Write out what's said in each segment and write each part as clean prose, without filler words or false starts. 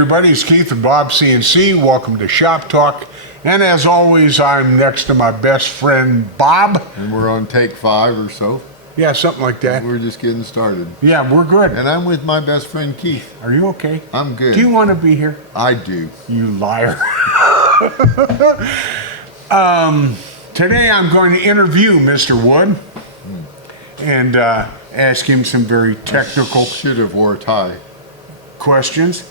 everybody, it's Keith and Bob CNC. Welcome to Shop Talk. And as always, I'm next to my best friend, Bob. And we're on take 5 or so. Yeah, something like that. We're just getting started. Yeah, we're good. And I'm with my best friend, Keith. Are you okay? I'm good. Do you want to be here? I do. You liar. Today I'm going to interview Mr. Wood and ask him some very technical Should have wore a tie. questions.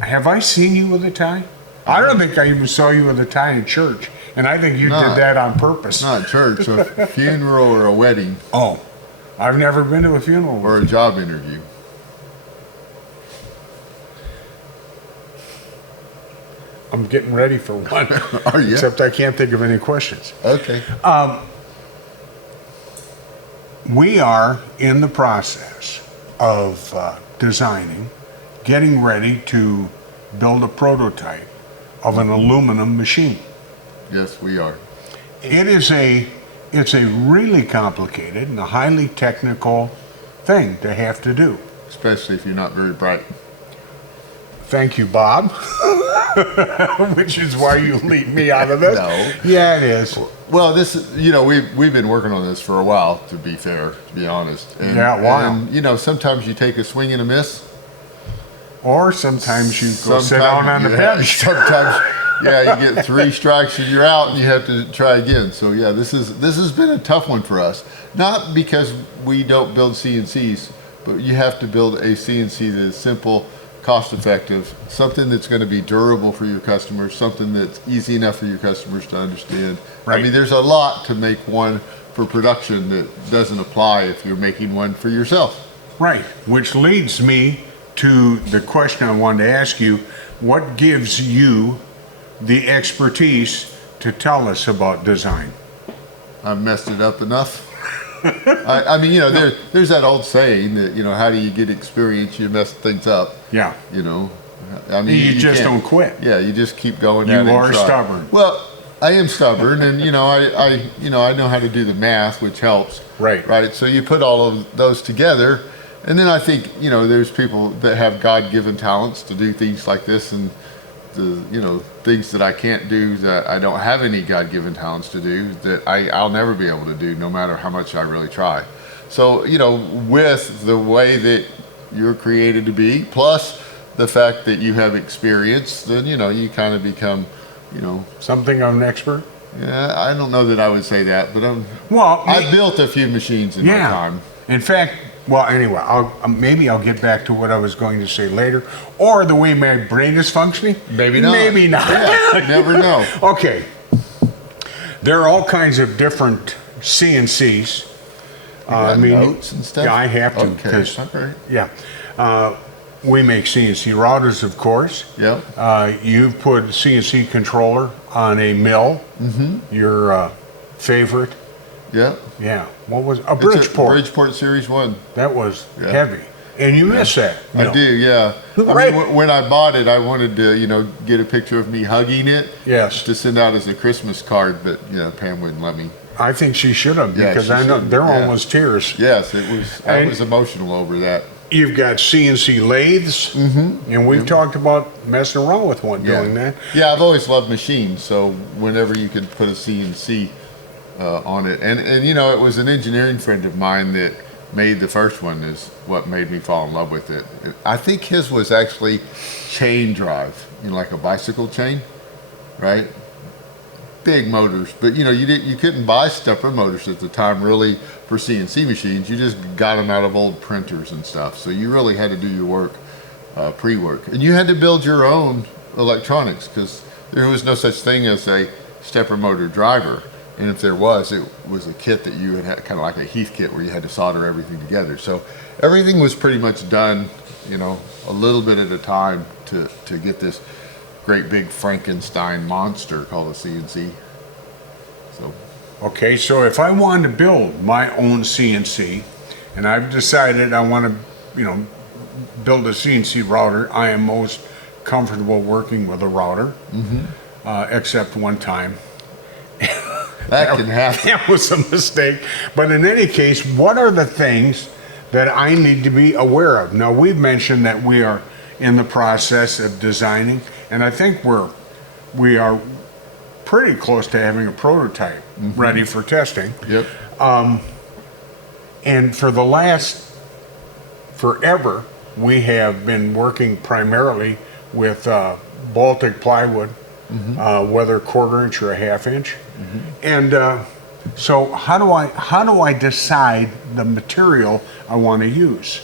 Have I seen you with a tie? I don't think I even saw you with a tie in church, and I think you did that on purpose. Not church, a funeral or a wedding. Oh, I've never been to a funeral. Or a job interview. I'm getting ready for one. Are you? Except I can't think of any questions. Okay. We are in the process of designing, getting ready to build a prototype of an aluminum machine. Yes, we are. It's a really complicated and a highly technical thing to have to do. Especially if you're not very bright. Thank you, Bob. Which is why you leave me out of this. No. Yeah, it is. Well, this is, we've been working on this for a while, to be fair, to be honest. And, Yeah, wow. And, sometimes you take a swing and a miss. Or sometimes you go sit down on the bench. Sometimes, yeah, you get 3 strikes and you're out, and you have to try again. So yeah, this has been a tough one for us. Not because we don't build CNCs, but you have to build a CNC that is simple, cost-effective, something that's going to be durable for your customers, something that's easy enough for your customers to understand. Right. I mean, there's a lot to make one for production that doesn't apply if you're making one for yourself. Right, which leads me to the question I wanted to ask you. What gives you the expertise to tell us about design? I've messed it up enough. I mean, there's that old saying that, how do you get experience? You mess things up. Yeah. I mean, You just can't- don't quit. Yeah, you just keep going. You at it and are try. stubborn. Well, I am stubborn, and I know how to do the math, which helps. Right. Right. So you put all of those together, and then I think there's people that have God-given talents to do things like this, and things that I can't do, that I don't have any God-given talents to do, that I'll never be able to do, no matter how much I really try. So with the way that you're created to be, plus the fact that you have experience, then you kind of become, Something of an expert? yeah, I don't know that I would say that, but Well, I've built a few machines in my time. In fact, well, anyway, maybe I'll get back to what I was going to say later, or the way my brain is functioning. Maybe not. Maybe not. Yeah, you never know. Okay. There are all kinds of different CNCs. Got notes and stuff? Yeah, I have to. Okay, 'cause- okay. Yeah. We make CNC routers, of course. Yep. You've put a CNC controller on a mill. Mm-hmm. Your favorite. Yep. Yeah. What was a It's a Bridgeport? Bridgeport Series 1. That was Yeah. heavy. And you miss that. I do, yeah. Right. I mean, when I bought it, I wanted to, get a picture of me hugging it. Yes. To send out as a Christmas card, but Pam wouldn't let me. I think she should have, Yeah, because she I know should, there yeah. almost tears. Yes, it was. I And- was emotional over that. You've got CNC lathes, and we've talked about messing around with one doing that. Yeah, I've always loved machines, so whenever you could put a CNC on it, and it was an engineering friend of mine that made the first one, is what made me fall in love with it. I think his was actually chain drive, like a bicycle chain, right? Big motors, but you couldn't buy stepper motors at the time really for CNC machines. You just got them out of old printers and stuff, so you really had to do your work, pre-work, and you had to build your own electronics, because there was no such thing as a stepper motor driver, and if there was, it was a kit that you had kind of like a Heath kit where you had to solder everything together. So everything was pretty much done, a little bit at a time to get this great big Frankenstein monster called a CNC. So. Okay, so if I wanted to build my own CNC, and I've decided I want to, build a CNC router, I am most comfortable working with a router, except one time. That can happen. That was a mistake. But in any case, what are the things that I need to be aware of? Now, we've mentioned that we are in the process of designing, and I think we are pretty close to having a prototype ready for testing. Yep. And for the last forever, we have been working primarily with Baltic plywood, whether 1/4 inch or a 1/2 inch. And so how do I decide the material I want to use?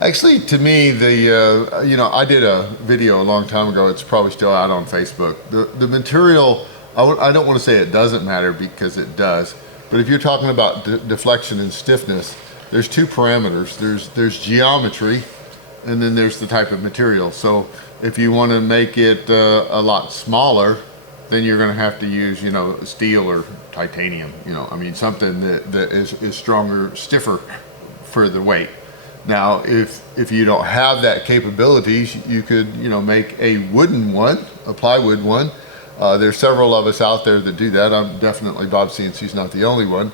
Actually, to me, I did a video a long time ago. It's probably still out on Facebook. The material, I don't want to say it doesn't matter, because it does. But if you're talking about deflection and stiffness, there's two parameters. There's geometry, and then there's the type of material. So if you want to make it a lot smaller, then you're going to have to use, steel or titanium. I mean, something that is stronger, stiffer for the weight. Now, if you don't have that capabilities, you could, make a wooden one, a plywood one. There's several of us out there that do that. I'm definitely, Bob CNC's not the only one.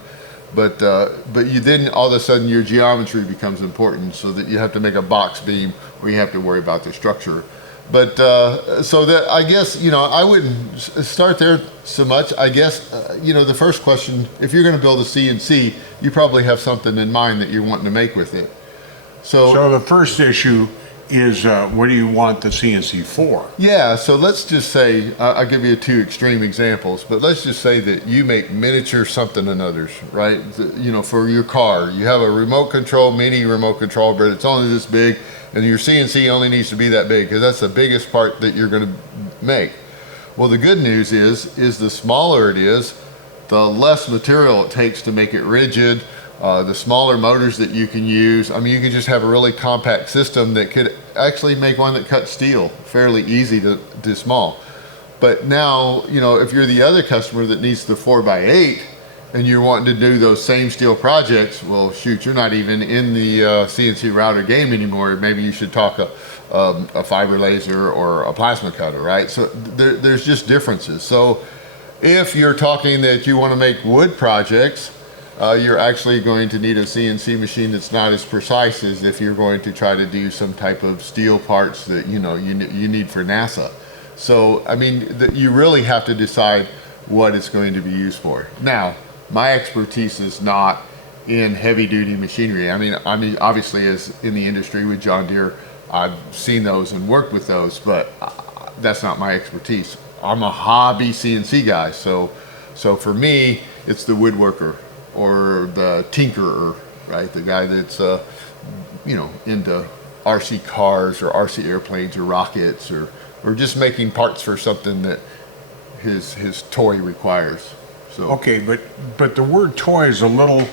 But you then all of a sudden your geometry becomes important, so that you have to make a box beam, or you have to worry about the structure. But so that, I guess, I wouldn't start there so much. I guess, the first question, if you're going to build a CNC, you probably have something in mind that you're wanting to make with it. So the first issue is what do you want the CNC for? Yeah, so let's just say, I'll give you two extreme examples, but let's just say that you make miniature something and others, right? For your car, you have a remote control, mini remote control, but it's only this big, and your CNC only needs to be that big, because that's the biggest part that you're going to make. Well, the good news is the smaller it is, the less material it takes to make it rigid. The smaller motors that you can use. I mean, you can just have a really compact system that could actually make one that cuts steel fairly easy to small. But now, if you're the other customer that needs the 4x8 and you're wanting to do those same steel projects, well, shoot, you're not even in the CNC router game anymore. Maybe you should talk a fiber laser or a plasma cutter, right? So there's just differences. So if you're talking that you want to make wood projects, you're actually going to need a CNC machine that's not as precise as if you're going to try to do some type of steel parts that you need for NASA. So I mean, you really have to decide what it's going to be used for. Now, my expertise is not in heavy duty machinery. I mean, obviously, as in the industry with John Deere, I've seen those and worked with those, but that's not my expertise. I'm a hobby CNC guy, so for me, it's the woodworker or the tinkerer, right? The guy that's into RC cars or RC airplanes or rockets, or just making parts for something that his toy requires. So Okay, but the word toy is a little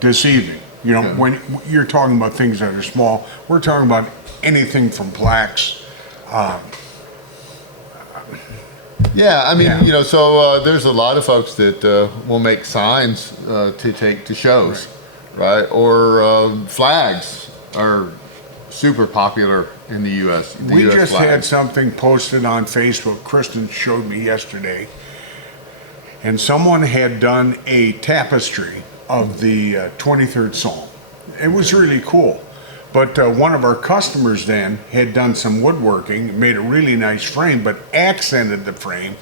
deceiving. Yeah. When you're talking about things that are small, we're talking about anything from plaques. Yeah, I mean, Yeah. so there's a lot of folks that will make signs to take to shows, right? Or flags are super popular in the U.S. The We US just flag. had something posted on Facebook. Kristen showed me yesterday, and someone had done a tapestry of the 23rd Psalm. It was really cool. But one of our customers then had done some woodworking, made a really nice frame, but accented the frame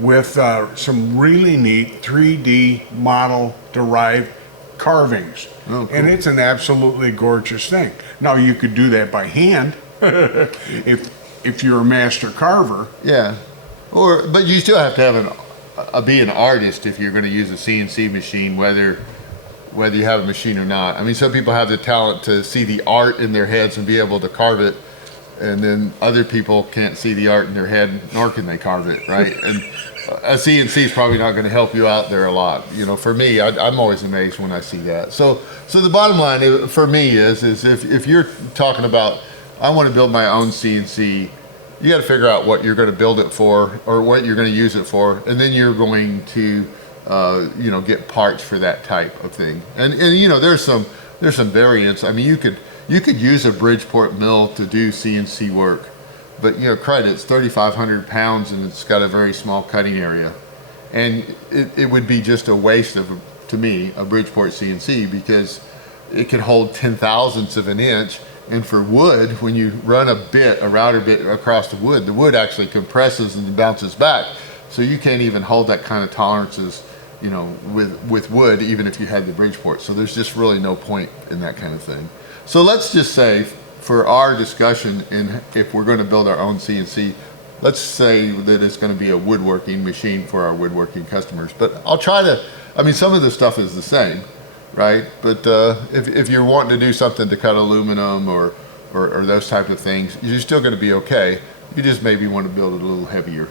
with some really neat 3D model derived carvings. Oh, cool. And it's an absolutely gorgeous thing. Now you could do that by hand if you're a master carver. Yeah, but you still have to have be an artist if you're going to use a CNC machine, whether you have a machine or not. I mean, some people have the talent to see the art in their heads and be able to carve it, and then other people can't see the art in their head, nor can they carve it, right? And a CNC is probably not going to help you out there a lot. For me, I'm always amazed when I see that. So the bottom line for me is if you're talking about, I want to build my own CNC, you got to figure out what you're going to build it for, or what you're going to use it for, and then you're going to get parts for that type of thing. And there's some variants. I mean, you could use a Bridgeport mill to do CNC work, but it's 3,500 pounds and it's got a very small cutting area, and it would be just a waste to me, a Bridgeport CNC, because it could hold 10 thousandths of an inch, And for wood, when you run a router bit across the wood actually compresses and bounces back. So you can't even hold that kind of tolerances, you know, with wood, even if you had the Bridgeport. So there's just really no point in that kind of thing. So let's just say, for our discussion, if we're going to build our own CNC, let's say that it's going to be a woodworking machine for our woodworking customers. But I'll try to, I mean, some of the stuff is the same, right? But if you're wanting to do something to cut aluminum or those types of things, you're still going to be okay. You just maybe want to build it a little heavier.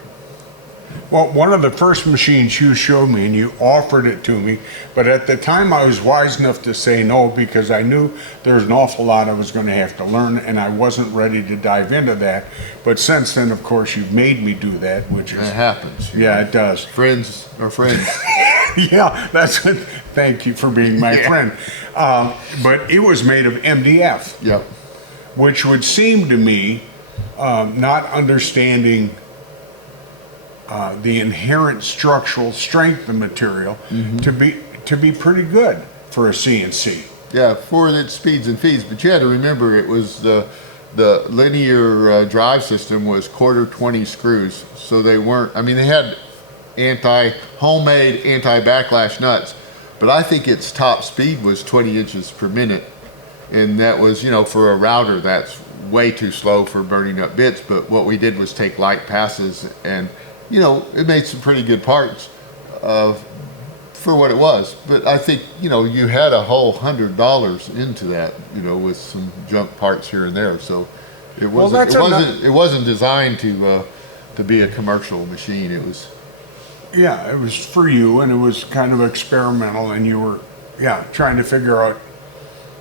Well, one of the first machines you showed me, and you offered it to me, but at the time I was wise enough to say no, because I knew there was an awful lot I was going to have to learn, and I wasn't ready to dive into that. But since then, of course, you've made me do that, which is... It happens. Yeah, it does. Friends are friends. Yeah, that's what, thank you for being my friend. But it was made of MDF. Yep. Which would seem to me, not understanding the inherent structural strength of the material, to be pretty good for a CNC. Yeah, for its speeds and feeds, but you had to remember it was the linear drive system was 1/4-20 screws, so they weren't. I mean, they had homemade anti-backlash nuts, but I think its top speed was 20 inches per minute, and that was, you know, for a router that's way too slow for burning up bits. But what we did was take light passes, and you know, it made some pretty good parts for what it was. But I think, you know, you had a whole $100 into that, you know, with some junk parts here and there. So it wasn't designed to be a commercial machine. It was. Yeah, it was for you, and it was kind of experimental, and you were, trying to figure out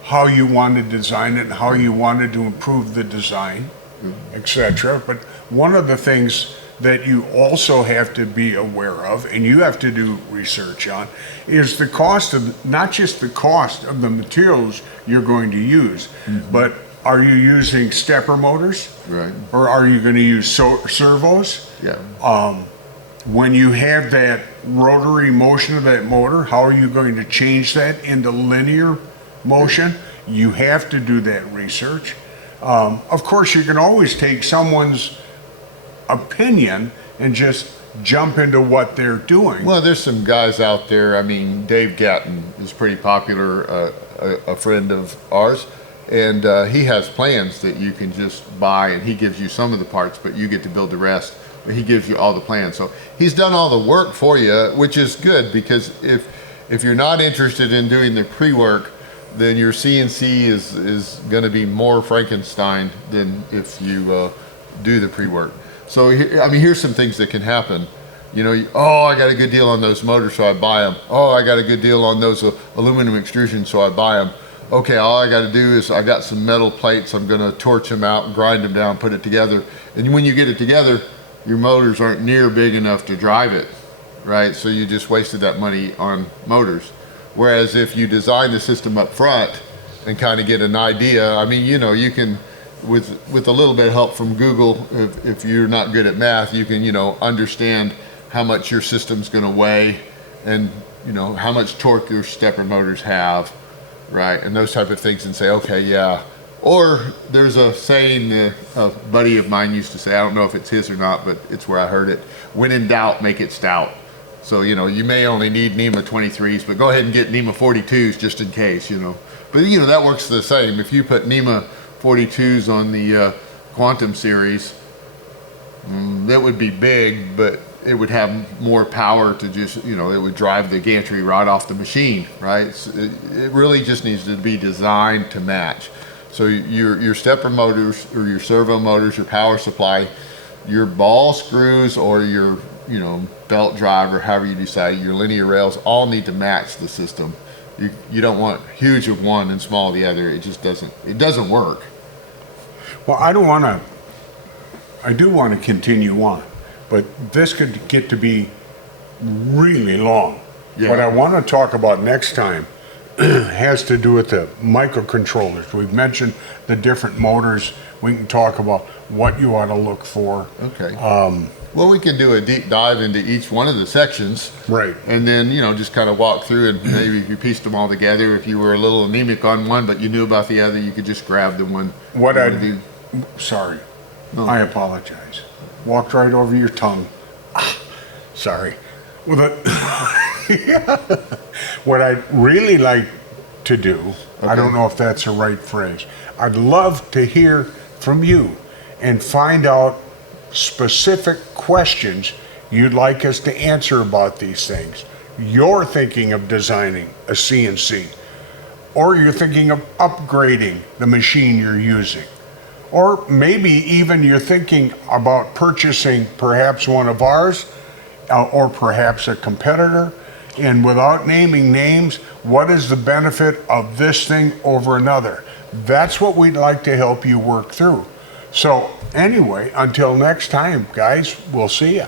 how you wanted to design it, and how you wanted to improve the design, etc. But one of the things that you also have to be aware of, and you have to do research on, is the cost of, not just the cost of the materials you're going to use, but are you using stepper motors? Right. Or are you going to use servos? Yeah. When you have that rotary motion of that motor, how are you going to change that into linear motion? You have to do that research. Of course, you can always take someone's opinion and just jump into what they're doing. Well, there's some guys out there. I mean, Dave Gatton is pretty popular, a friend of ours, and he has plans that you can just buy, and he gives you some of the parts, but you get to build the rest. But he gives you all the plans. So he's done all the work for you, which is good, because if you're not interested in doing the pre-work, then your CNC is going to be more Frankenstein than if you do the pre-work. So, I mean, here's some things that can happen. You know, I got a good deal on those motors, so I buy them. Oh, I got a good deal on those aluminum extrusions, so I buy them. Okay, all I got to do is I got some metal plates. I'm going to torch them out, grind them down, put it together. And when you get it together, your motors aren't near big enough to drive it, right? So you just wasted that money on motors. Whereas if you design the system up front and kind of get an idea, I mean, you know, you can, with a little bit of help from Google, if you're not good at math, you can, you know, understand how much your system's going to weigh, and, you know, how much torque your stepper motors have, right? And those type of things, and say, okay, yeah. Or there's a saying a buddy of mine used to say, I don't know if it's his or not, but it's where I heard it: when in doubt, make it stout. So, you know, you may only need NEMA 23s, but go ahead and get NEMA 42s just in case, you know. But, you know, that works the same. If you put NEMA 42s on the Quantum series, that would be big, but it would have more power to just, you know, it would drive the gantry right off the machine, right? So it really just needs to be designed to match. So your stepper motors, or your servo motors, your power supply, your ball screws, or your, you know, belt drive, or however you decide, your linear rails, all need to match the system. You don't want huge of one and small of the other. It just doesn't work. Well, I do want to continue on, but this could get to be really long. Yeah. What I want to talk about next time has to do with the microcontrollers. We've mentioned the different motors. We can talk about what you ought to look for. Okay. Well, we can do a deep dive into each one of the sections. Right. And then, just kind of walk through, and maybe if you pieced them all together, if you were a little anemic on one, but you knew about the other, you could just grab the one. What you I wanna do. Sorry, No. I apologize. Walked right over your tongue. Sorry. Well, what I'd really like to do, I don't Okay. know if that's the right phrase. I'd love to hear from you and find out specific questions you'd like us to answer about these things. You're thinking of designing a CNC, or you're thinking of upgrading the machine you're using. Or maybe even you're thinking about purchasing perhaps one of ours, or perhaps a competitor. And without naming names, what is the benefit of this thing over another? That's what we'd like to help you work through. So anyway, until next time, guys, we'll see you.